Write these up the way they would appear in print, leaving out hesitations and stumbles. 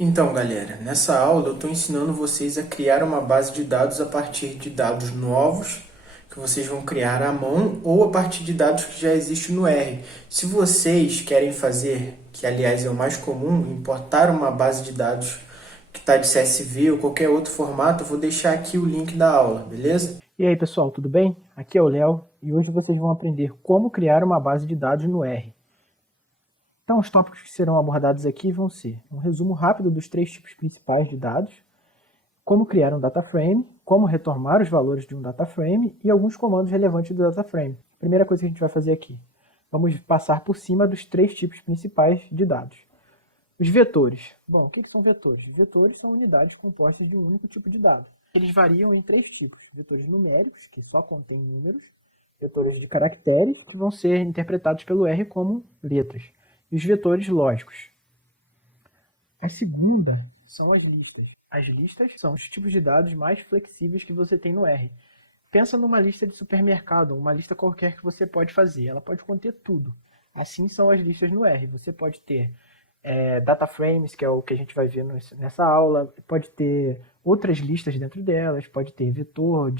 Então, galera, nessa aula eu estou ensinando vocês a criar uma base de dados a partir de dados novos que vocês vão criar à mão ou a partir de dados que já existem no R. Se vocês querem fazer, que aliás é o mais comum, importar uma base de dados que está de CSV ou qualquer outro formato, eu vou deixar aqui o link da aula, beleza? E aí pessoal, tudo bem? Aqui é o Léo e hoje vocês vão aprender como criar uma base de dados no R. Então os tópicos que serão abordados aqui vão ser um resumo rápido dos 3 tipos principais de dados, como criar um data frame, como retomar os valores de um data frame e alguns comandos relevantes do data frame. Primeira coisa que a gente vai fazer aqui, vamos passar por cima dos 3 tipos principais de dados. Os vetores. Bom, o que são vetores? Vetores são unidades compostas de um único tipo de dado. Eles variam em 3 tipos. Vetores numéricos, que só contêm números. Vetores de caracteres, que vão ser interpretados pelo R como letras. E os vetores lógicos. A segunda são as listas. As listas são os tipos de dados mais flexíveis que você tem no R. Pensa numa lista de supermercado, uma lista qualquer que você pode fazer. Ela pode conter tudo. Assim são as listas no R. Você pode ter data frames, que é o que a gente vai ver nessa aula, pode ter outras listas dentro delas, pode ter vetor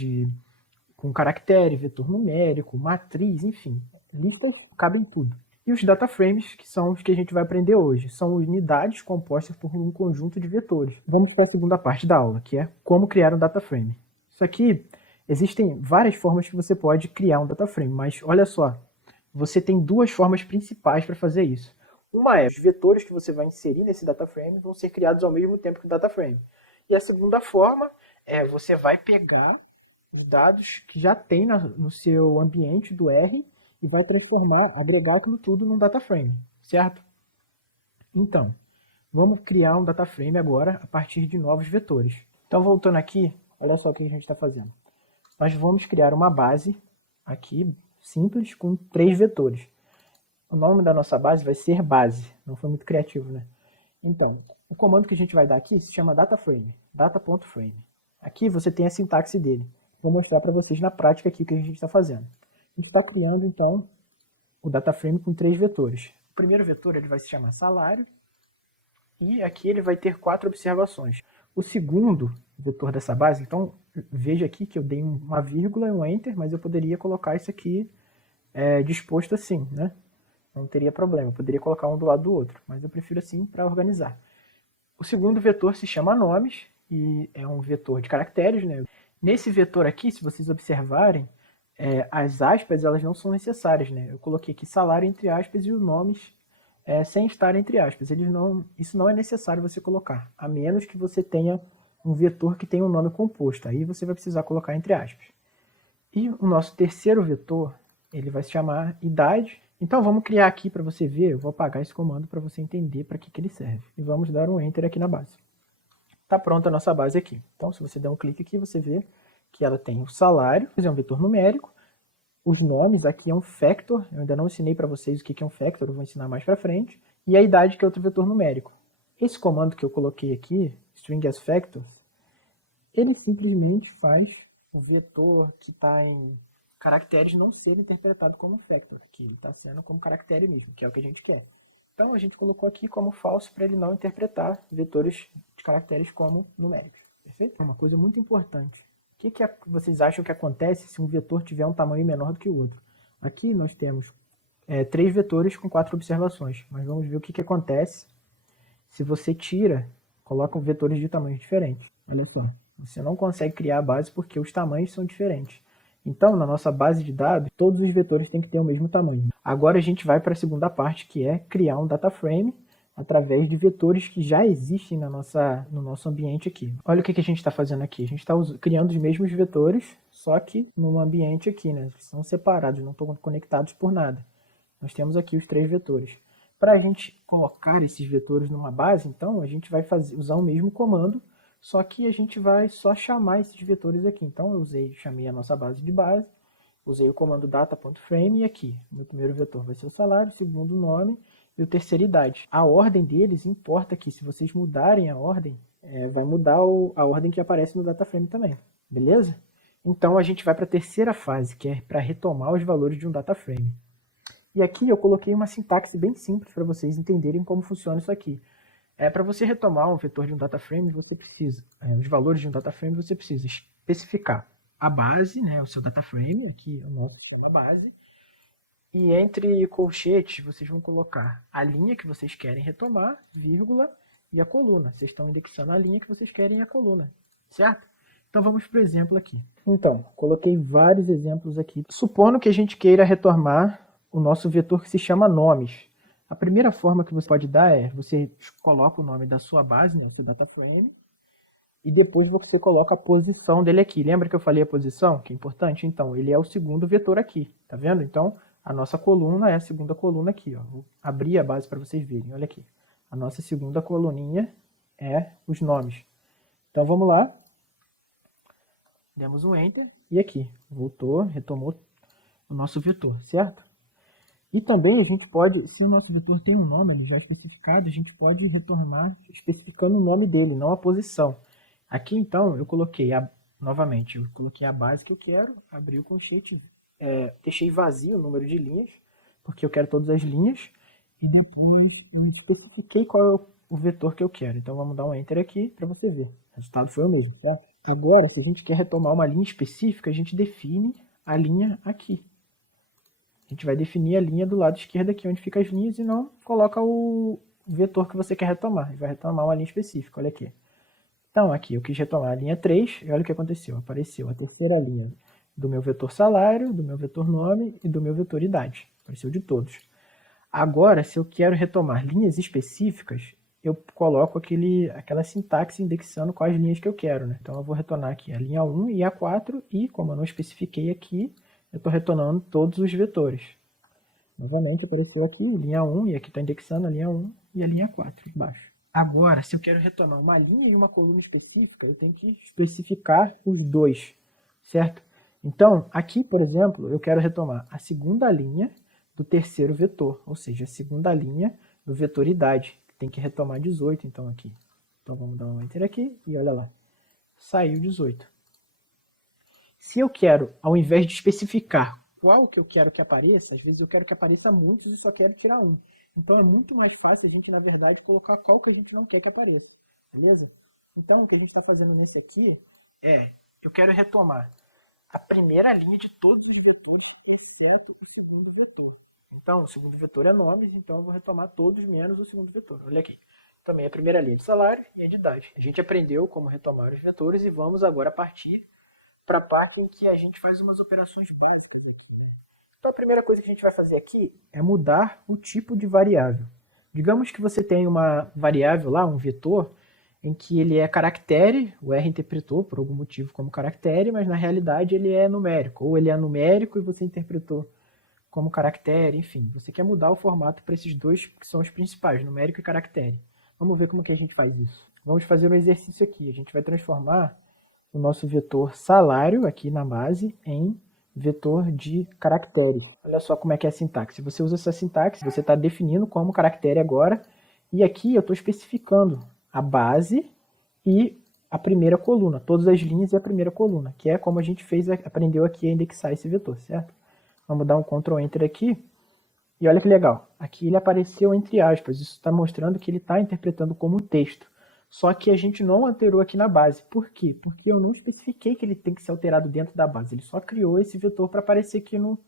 com caractere, vetor numérico, matriz, enfim. Listas cabem tudo. E os data frames, que são os que a gente vai aprender hoje, são unidades compostas por um conjunto de vetores. Vamos para a segunda parte da aula, que é como criar um data frame. Isso aqui, existem várias formas que você pode criar um data frame, mas olha só, você tem 2 formas principais para fazer isso. Uma é os vetores que você vai inserir nesse data frame vão ser criados ao mesmo tempo que o data frame. E a segunda forma é você vai pegar os dados que já tem no seu ambiente do R e vai transformar, agregar aquilo tudo num data frame, certo? Então, vamos criar um data frame agora a partir de novos vetores. Então, voltando aqui, olha só o que a gente está fazendo. Nós vamos criar uma base aqui simples com 3 vetores. O nome da nossa base vai ser base. Não foi muito criativo, né? Então, o comando que a gente vai dar aqui se chama dataframe. Data.frame. Aqui você tem a sintaxe dele. Vou mostrar para vocês na prática aqui o que a gente está fazendo. A gente está criando, então, o dataframe com 3 vetores. O primeiro vetor ele vai se chamar salário. E aqui ele vai ter 4 observações. O segundo vetor dessa base, então, veja aqui que eu dei uma vírgula e um enter, mas eu poderia colocar isso aqui disposto assim, né? Não teria problema, eu poderia colocar um do lado do outro, mas eu prefiro assim para organizar. O segundo vetor se chama nomes, e é um vetor de caracteres, né? Nesse vetor aqui, se vocês observarem, as aspas elas não são necessárias, né? Eu coloquei aqui salário entre aspas e os nomes sem estar entre aspas. Isso não é necessário você colocar, a menos que você tenha um vetor que tenha um nome composto. Aí você vai precisar colocar entre aspas. E o nosso terceiro vetor, ele vai se chamar idade. Então vamos criar aqui para você ver, eu vou apagar esse comando para você entender para que ele serve. E vamos dar um Enter aqui na base. Está pronta a nossa base aqui. Então se você der um clique aqui, você vê que ela tem o salário, é um vetor numérico. Os nomes aqui é um factor, eu ainda não ensinei para vocês o que é um factor, eu vou ensinar mais para frente. E a idade que é outro vetor numérico. Esse comando que eu coloquei aqui, string as factors, ele simplesmente faz o vetor que está em caracteres não ser interpretado como factor, que ele está sendo como caractere mesmo, que é o que a gente quer. Então a gente colocou aqui como falso para ele não interpretar vetores de caracteres como numéricos. Perfeito? Uma coisa muito importante. O que vocês acham que acontece se um vetor tiver um tamanho menor do que o outro? Aqui nós temos 3 vetores com 4 observações, mas vamos ver o que acontece se você coloca vetores de tamanhos diferentes. Olha só, você não consegue criar a base porque os tamanhos são diferentes. Então, na nossa base de dados, todos os vetores têm que ter o mesmo tamanho. Agora a gente vai para a segunda parte, que é criar um data frame através de vetores que já existem no nosso ambiente aqui. Olha o que a gente está fazendo aqui. A gente está criando os mesmos vetores, só que no ambiente aqui, né? Eles são separados, não estão conectados por nada. Nós temos aqui os 3 vetores. Para a gente colocar esses vetores numa base, então, a gente vai usar o mesmo comando, só que a gente vai só chamar esses vetores aqui. Então eu chamei a nossa base de base, usei o comando data.frame e aqui, o primeiro vetor vai ser o salário, o segundo o nome e o terceiro idade. A ordem deles importa aqui, se vocês mudarem a ordem, vai mudar a ordem que aparece no dataframe também, beleza? Então a gente vai para a terceira fase, que é para retomar os valores de um dataframe. E aqui eu coloquei uma sintaxe bem simples para vocês entenderem como funciona isso aqui. Para você retomar um vetor de um data frame, você precisa, os valores de um data frame, você precisa especificar a base, né, o seu data frame, aqui o nosso chama base, e entre colchetes vocês vão colocar a linha que vocês querem retomar, vírgula, e a coluna. Vocês estão indexando a linha que vocês querem e a coluna, certo? Então vamos para o exemplo aqui. Então, coloquei vários exemplos aqui. Supondo que a gente queira retomar o nosso vetor que se chama nomes. A primeira forma que você pode dar é, você coloca o nome da sua base, né, seu data frame, e depois você coloca a posição dele aqui. Lembra que eu falei a posição, que é importante? Então, ele é o segundo vetor aqui, tá vendo? Então, a nossa coluna é a segunda coluna aqui, ó. Vou abrir a base para vocês verem, olha aqui. A nossa segunda coluninha é os nomes. Então, vamos lá. Demos um Enter, e aqui, voltou, retomou o nosso vetor, certo? E também a gente pode, se o nosso vetor tem um nome ele já especificado, a gente pode retornar especificando o nome dele, não a posição. Aqui então eu coloquei, novamente, eu coloquei a base que eu quero, abri o colchete, deixei vazio o número de linhas, porque eu quero todas as linhas, e depois eu especifiquei qual é o vetor que eu quero. Então vamos dar um Enter aqui para você ver. O resultado foi o mesmo, certo? Agora, se a gente quer retomar uma linha específica, a gente define a linha aqui. A gente vai definir a linha do lado esquerdo aqui, onde fica as linhas, e não coloca o vetor que você quer retomar. Ele vai retomar uma linha específica, olha aqui. Então, aqui eu quis retomar a linha 3, e olha o que aconteceu. Apareceu a terceira linha do meu vetor salário, do meu vetor nome e do meu vetor idade. Apareceu de todos. Agora, se eu quero retomar linhas específicas, eu coloco aquela sintaxe indexando quais linhas que eu quero, né? Então, eu vou retornar aqui a linha 1 e a 4, e como eu não especifiquei aqui, eu estou retornando todos os vetores. Novamente apareceu aqui linha 1, e aqui está indexando a linha 1 e a linha 4 embaixo. Agora, se eu quero retomar uma linha e uma coluna específica, eu tenho que especificar os dois, certo? Então, aqui, por exemplo, eu quero retomar a segunda linha do terceiro vetor, ou seja, a segunda linha do vetor idade, que tem que retomar 18, então aqui. Então vamos dar um Enter aqui, e olha lá, saiu 18. Se eu quero, ao invés de especificar qual que eu quero que apareça, às vezes eu quero que apareça muitos e só quero tirar um. Então é muito mais fácil a gente, na verdade, colocar qual que a gente não quer que apareça. Beleza? Então o que a gente está fazendo nesse aqui é, eu quero retomar a primeira linha de todos os vetores, exceto o segundo vetor. Então o segundo vetor é nomes, então eu vou retomar todos menos o segundo vetor. Olha aqui. Também a primeira linha de salário e a de idade. A gente aprendeu como retomar os vetores e vamos agora partir para a parte em que a gente faz umas operações básicas aqui. Então a primeira coisa que a gente vai fazer aqui é mudar o tipo de variável. Digamos que você tem uma variável lá, um vetor, em que ele é caractere, o R interpretou por algum motivo como caractere, mas na realidade ele é numérico, ou ele é numérico e você interpretou como caractere, enfim. Você quer mudar o formato para esses dois que são os principais, numérico e caractere. Vamos ver como que a gente faz isso. Vamos fazer um exercício aqui. A gente vai transformar o nosso vetor salário aqui na base em vetor de caractere. Olha só como é que é a sintaxe. Você usa essa sintaxe, você está definindo como caractere agora, e aqui eu estou especificando a base e a primeira coluna, todas as linhas e a primeira coluna, que é como a gente aprendeu aqui a indexar esse vetor, certo? Vamos dar um Ctrl Enter aqui, e olha que legal, aqui ele apareceu entre aspas, isso está mostrando que ele está interpretando como texto. Só que a gente não alterou aqui na base. Por quê? Porque eu não especifiquei que ele tem que ser alterado dentro da base. Ele só criou esse vetor para aparecer aqui nos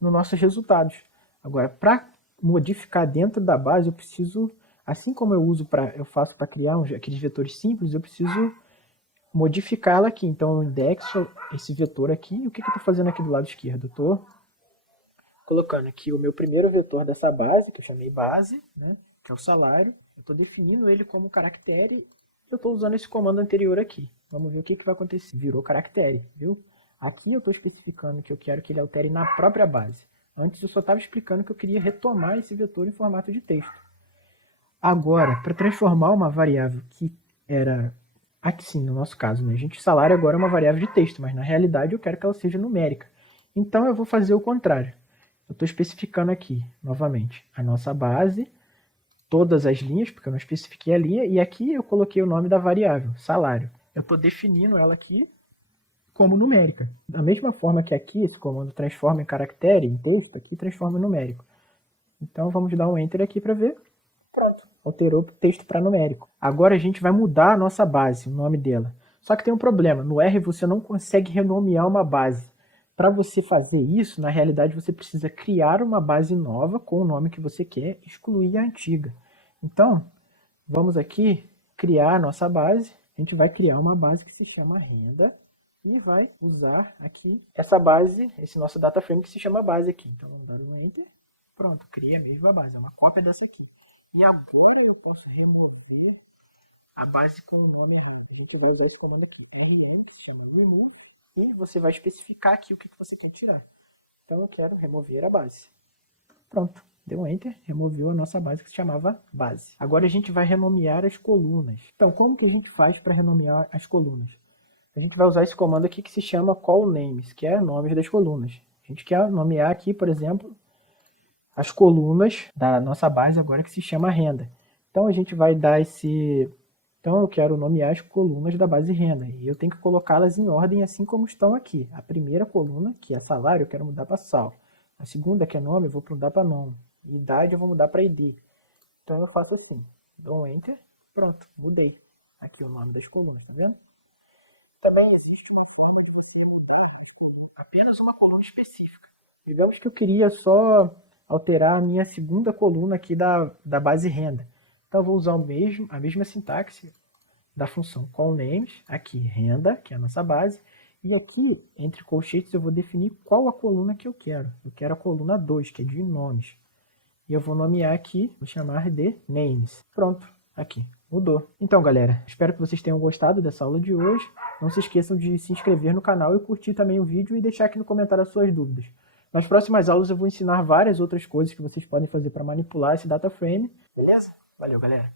nossos resultados. Agora, para modificar dentro da base, eu preciso, assim como eu faço para criar aqueles vetores simples, eu preciso modificá-la aqui. Então, eu indexo esse vetor aqui. E o que eu estou fazendo aqui do lado esquerdo? Eu estou colocando aqui o meu primeiro vetor dessa base, que eu chamei base, né, que é o salário. Estou definindo ele como caractere, eu estou usando esse comando anterior aqui. Vamos ver o que vai acontecer. Virou caractere, viu? Aqui eu estou especificando que eu quero que ele altere na própria base. Antes eu só estava explicando que eu queria retomar esse vetor em formato de texto. Agora, para transformar uma variável que era, aqui sim, no nosso caso, né? Salário agora é uma variável de texto, mas na realidade eu quero que ela seja numérica. Então eu vou fazer o contrário. Eu estou especificando aqui, novamente, a nossa base, todas as linhas, porque eu não especifiquei a linha, e aqui eu coloquei o nome da variável, salário. Eu estou definindo ela aqui como numérica. Da mesma forma que aqui, esse comando transforma em caractere, em texto, aqui transforma em numérico. Então vamos dar um Enter aqui para ver. Pronto, alterou o texto para numérico. Agora a gente vai mudar a nossa base, o nome dela. Só que tem um problema, no R você não consegue renomear uma base. Para você fazer isso, na realidade você precisa criar uma base nova com o nome que você quer, excluir a antiga. Então, vamos aqui criar a nossa base. A gente vai criar uma base que se chama renda e vai usar aqui essa base, esse nosso data frame que se chama base aqui. Então vamos dar um Enter. Pronto, criei a mesma base, é uma cópia dessa aqui. E agora eu posso remover a base com o nome errado. A gente vai usar esse comando aqui, rm, que se chama menu, e você vai especificar aqui o que você quer tirar. Então eu quero remover a base. Pronto, deu um Enter, removeu a nossa base que se chamava base. Agora a gente vai renomear as colunas. Então como que a gente faz para renomear as colunas? A gente vai usar esse comando aqui que se chama call names, que é nomes das colunas. A gente quer nomear aqui, por exemplo, as colunas da nossa base agora que se chama renda. Então a gente vai dar esse... Então eu quero nomear as colunas da base renda. E eu tenho que colocá-las em ordem assim como estão aqui. A primeira coluna, que é salário, eu quero mudar para sal. A segunda, que é nome, eu vou mudar para nome. Idade, eu vou mudar para ID. Então eu faço assim. Dou um Enter. Pronto, mudei. Aqui o nome das colunas, tá vendo? Também existe uma coluna de você mudar apenas uma coluna específica. Digamos que eu queria só alterar a minha segunda coluna aqui da base renda. Então eu vou usar a mesma sintaxe da função callNames, aqui renda, que é a nossa base, e aqui, entre colchetes, eu vou definir qual a coluna que eu quero. Eu quero a coluna 2, que é de nomes. E eu vou nomear aqui, vou chamar de names. Pronto, aqui, mudou. Então, galera, espero que vocês tenham gostado dessa aula de hoje. Não se esqueçam de se inscrever no canal e curtir também o vídeo e deixar aqui no comentário as suas dúvidas. Nas próximas aulas eu vou ensinar várias outras coisas que vocês podem fazer para manipular esse data frame. Beleza? Valeu, galera!